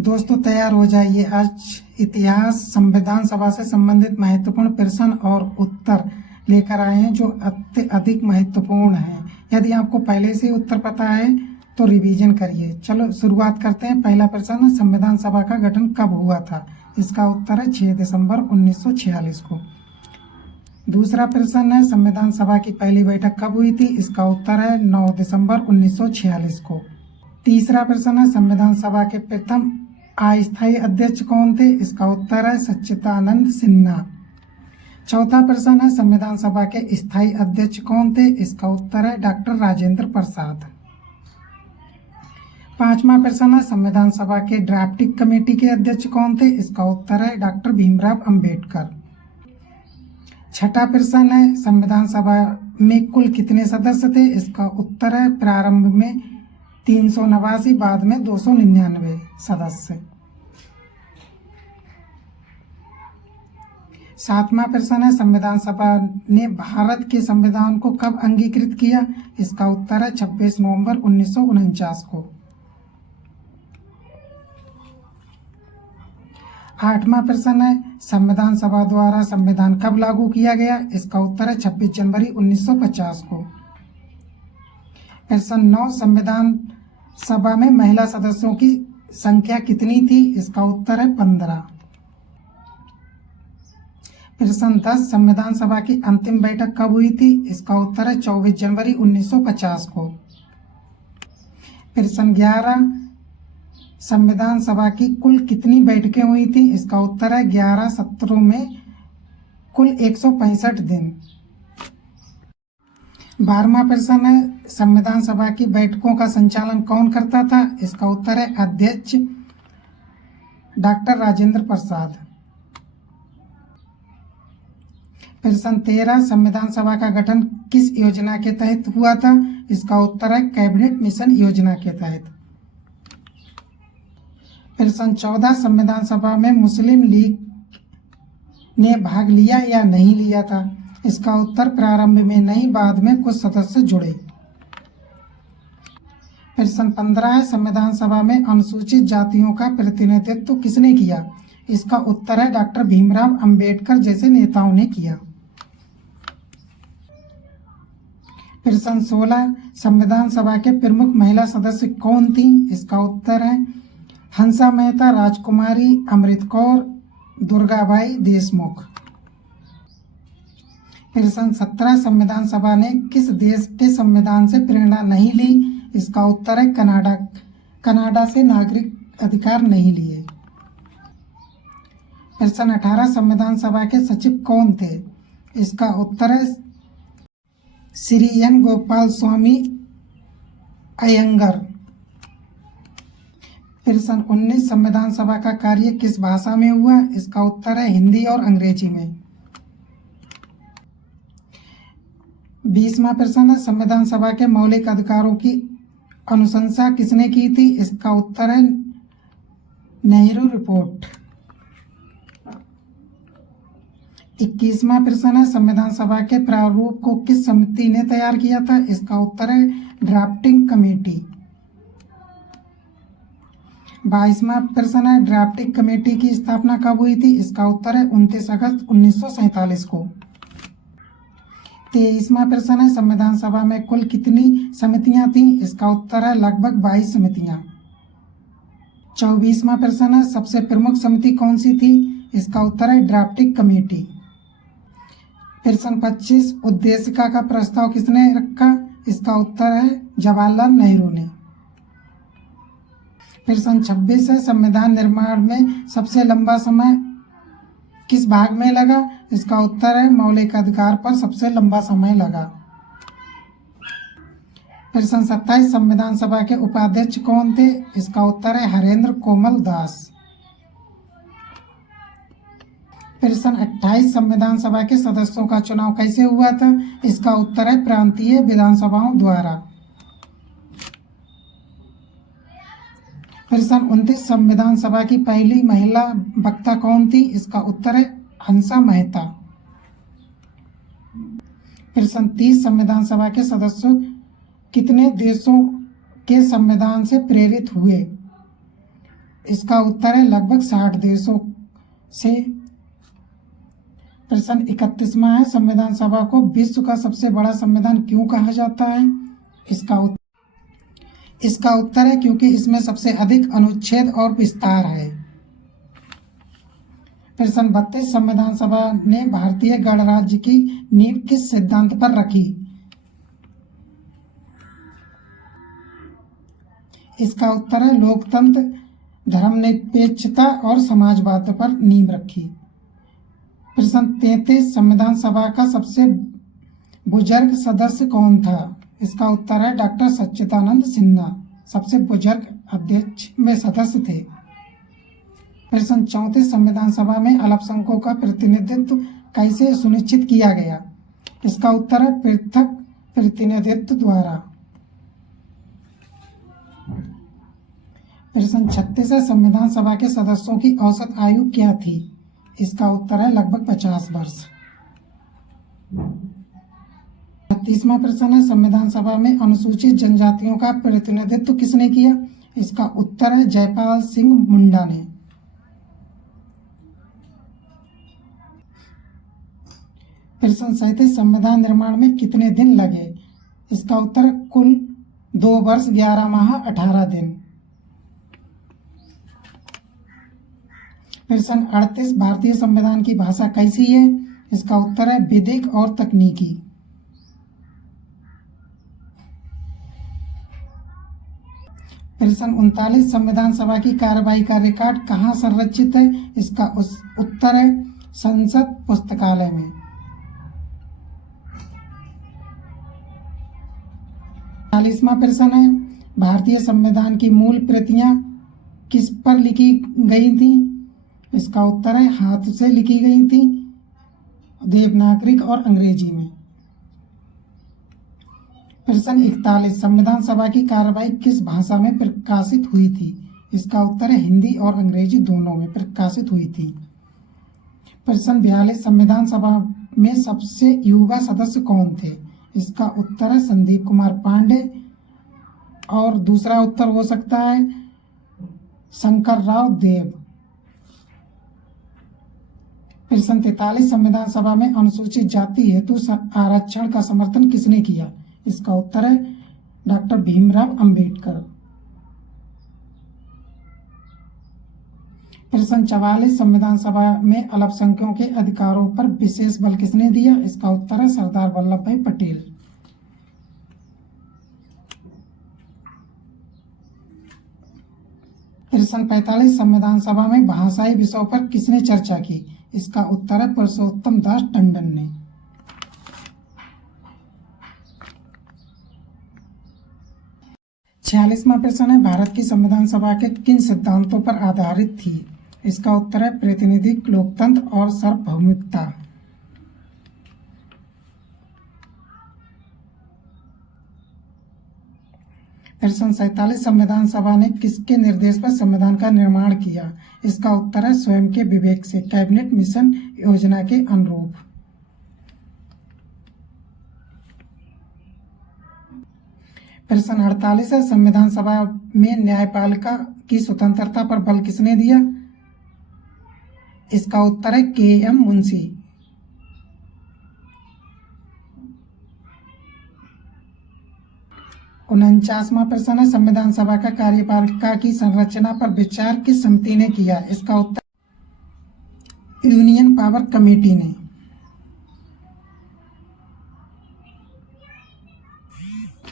दोस्तों तैयार हो जाइए। आज इतिहास संविधान सभा से संबंधित महत्वपूर्ण प्रश्न और उत्तर लेकर आए हैं जो अधिक महत्वपूर्ण हैं। यदि आपको पहले से उत्तर पता है तो रिवीजन करिए। चलो शुरुआत करते हैं। पहला प्रश्न, संविधान सभा का गठन कब हुआ था? इसका उत्तर है 6 दिसंबर 1946 को। दूसरा प्रश्न है, संविधान सभा की पहली बैठक कब हुई थी? इसका उत्तर है 9 दिसंबर 1946 को। तीसरा प्रश्न है, संविधान सभा के प्रथम अस्थायी अध्यक्ष कौन थे? इसका उत्तर है सच्चिदानंद सिन्हा। चौथा प्रश्न है, संविधान सभा के स्थायी अध्यक्ष कौन थे? इसका उत्तर है डॉक्टर राजेंद्र प्रसाद। पांचवा प्रश्न है, संविधान सभा के ड्राफ्टिंग कमेटी के अध्यक्ष कौन थे? इसका उत्तर है डॉक्टर भीमराव अंबेडकर। छठा प्रश्न है, संविधान सभा में कुल कितने सदस्य थे? इसका उत्तर है प्रारंभ में 389, बाद में 299 सदस्य। सातवां प्रश्न है, संविधान सभा ने भारत के संविधान को कब अंगीकृत किया? इसका उत्तर है 26 नवंबर 1949 को। आठवां प्रश्न है, संविधान सभा द्वारा संविधान कब लागू किया गया? इसका उत्तर है 26 जनवरी 1950 को। प्रश्न 9, संविधान सभा में महिला सदस्यों की संख्या कितनी थी? इसका उत्तर है 15। प्रश्न 10, संविधान सभा की अंतिम बैठक कब हुई थी? इसका उत्तर है 24 जनवरी 1950 को। प्रश्न 11, संविधान सभा की कुल कितनी बैठकें हुई थी? इसका उत्तर है 11 सत्रों में कुल 165 दिन। 12वां प्रश्न है, संविधान सभा की बैठकों का संचालन कौन करता था? इसका उत्तर है अध्यक्ष डॉक्टर राजेंद्र प्रसाद। प्रश्न 13, संविधान सभा का गठन किस योजना के तहत हुआ था? इसका उत्तर है कैबिनेट मिशन योजना के तहत। प्रश्न 14, संविधान सभा में मुस्लिम लीग ने भाग लिया या नहीं लिया था? इसका उत्तर प्रारंभ में नहीं, बाद में कुछ सदस्य जुड़े। प्रश्न 15 है, संविधान सभा में अनुसूचित जातियों का प्रतिनिधित्व किसने किया? इसका उत्तर है डॉक्टर भीमराव अंबेडकर जैसे नेताओं ने किया। प्रश्न 16, संविधान सभा के प्रमुख महिला सदस्य कौन थी? इसका उत्तर है हंसा मेहता, राजकुमारी अमृत कौर, दुर्गाबाई देशमुख। प्रश्न 17, संविधान सभा ने किस देश के संविधान से प्रेरणा नहीं ली? इसका उत्तर है कनाडा से नागरिक अधिकार नहीं लिए। प्रश्न 18, संविधान सभा के सचिव कौन थे? इसका उत्तर है श्री एन गोपाल स्वामी अयंगर। प्रश्न 19, संविधान सभा का कार्य किस भाषा में हुआ? इसका उत्तर है हिंदी और अंग्रेजी में। 20वां प्रश्न है, संविधान सभा के मौलिक अधिकारों की अनुशंसा किसने की थी? इसका उत्तर है नेहरू रिपोर्ट। 21वां प्रश्न है, संविधान सभा के प्रारूप को किस समिति ने तैयार किया था? इसका उत्तर है ड्राफ्टिंग कमेटी। 22वां प्रश्न है, ड्राफ्टिंग कमेटी की स्थापना कब हुई थी? इसका उत्तर है 29 अगस्त 1947 को। 23वां प्रश्न है, संविधान सभा में कुल कितनी समितियां थीं? इसका उत्तर है लगभग 22 समितियां। 24वां प्रश्न है, सबसे प्रमुख समिति कौन सी थी? इसका उत्तर है ड्राफ्टिंग कमेटी। प्रश्न 25, उद्देशिका का प्रस्ताव किसने रखा? इसका उत्तर है जवाहरलाल नेहरू ने। प्रश्न 26 है, संविधान निर्माण में सबसे लंबा समय किस भाग में लगा? इसका उत्तर है मौलिक अधिकार पर सबसे लंबा समय लगा। प्रश्न 27, संविधान सभा के उपाध्यक्ष कौन थे? इसका उत्तर है हरेंद्र कोमल दास। प्रश्न 28, संविधान सभा के सदस्यों का चुनाव कैसे हुआ था? इसका उत्तर है प्रांतीय विधानसभाओं द्वारा। प्रश्न 29, संविधान सभा की पहली महिला वक्ता कौन थी? इसका उत्तर है हंसा मेहता। प्रश्न 30, संविधान सभा के सदस्य कितने देशों के संविधान से प्रेरित हुए? इसका उत्तर है लगभग 60 देशों से। प्रश्न 31वां है, संविधान सभा को विश्व का सबसे बड़ा संविधान क्यों कहा जाता है? इसका उत्तर है क्योंकि इसमें सबसे अधिक अनुच्छेद और विस्तार है। प्रश्न 32, संविधान सभा ने भारतीय गणराज्य की नींव किस सिद्धांत पर रखी? इसका उत्तर है लोकतंत्र, धर्मनिरपेक्षता और समाजवाद पर नींव रखी। प्रश्न 33, संविधान सभा का सबसे बुजुर्ग सदस्य कौन था? इसका उत्तर है डॉक्टर सच्चिदानंद सिन्हा सबसे बुजुर्ग अध्यक्ष में सदस्य थे। प्रश्न 34, संविधान सभा में अल्पसंख्यकों का प्रतिनिधित्व कैसे सुनिश्चित किया गया? इसका उत्तर है पृथक प्रतिनिधित्व द्वारा। प्रश्न 36 है, संविधान सभा के सदस्यों की औसत आयु क्या थी? इसका उत्तर है लगभग 50 वर्ष। 36वां प्रश्न है, संविधान सभा में अनुसूचित जनजातियों का प्रतिनिधित्व किसने किया? इसका उत्तर है जयपाल सिंह मुंडा ने। प्रश्न 37, संविधान निर्माण में कितने दिन लगे? इसका उत्तर है कुल 2 वर्ष 11 माह 18 दिन। प्रश्न 38, भारतीय संविधान की भाषा कैसी है? इसका उत्तर है विधिक और तकनीकी। प्रश्न 39, संविधान सभा की कार्यवाही का रिकॉर्ड कहाँ संरक्षित है? इसका उत्तर है संसद पुस्तकालय में। 40वां प्रश्न है, भारतीय संविधान की मूल प्रतियां किस पर लिखी गई थी? इसका उत्तर है हाथ से लिखी गई थी, देवनागरी और अंग्रेजी में। प्रश्न 41, संविधान सभा की कार्यवाही किस भाषा में प्रकाशित हुई थी? इसका उत्तर है हिंदी और अंग्रेजी दोनों में प्रकाशित हुई थी। प्रश्न 42, संविधान सभा में सबसे युवा सदस्य कौन थे? इसका उत्तर है संदीप कुमार पांडे और दूसरा उत्तर हो सकता है शंकर राव देव। प्रश्न 43, संविधान सभा में अनुसूचित जाति हेतु आरक्षण का समर्थन किसने किया? इसका उत्तर है डॉक्टर भीमराव अंबेडकर। प्रश्न 44, संविधान सभा में अल्पसंख्यकों के अधिकारों पर विशेष बल किसने दिया? इसका उत्तर है सरदार वल्लभ भाई पटेल। प्रश्न 45, संविधान सभा में भाषाई विषयों पर किसने चर्चा की? इसका उत्तर है पुरुषोत्तम दास टंडन ने। 46वां प्रश्न है, भारत की संविधान सभा के किन सिद्धांतों पर आधारित थी? इसका उत्तर है प्रतिनिधिक लोकतंत्र और सार्वभौमिकता। प्रश्न 47, संविधान सभा ने किसके निर्देश पर संविधान का निर्माण किया? इसका उत्तर है स्वयं के विवेक से, कैबिनेट मिशन योजना के अनुरूप। प्रश्न 48 है, संविधान सभा में न्यायपालिका की स्वतंत्रता पर बल किसने दिया? इसका उत्तर है के.एम. मुंशी। 49वां प्रश्न है, संविधान सभा का कार्यपालिका की संरचना पर विचार किस समिति ने किया? इसका उत्तर यूनियन पावर कमेटी ने।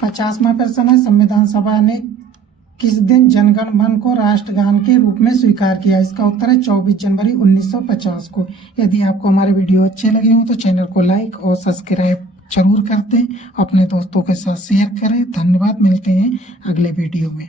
50वां प्रश्न है, संविधान सभा ने किस दिन जनगण मन को राष्ट्रगान के रूप में स्वीकार किया? इसका उत्तर है 24 जनवरी 1950 को। यदि आपको हमारे वीडियो अच्छे लगे हों तो चैनल को लाइक और सब्सक्राइब जरूर कर दें, अपने दोस्तों के साथ शेयर करें। धन्यवाद, मिलते हैं अगले वीडियो में।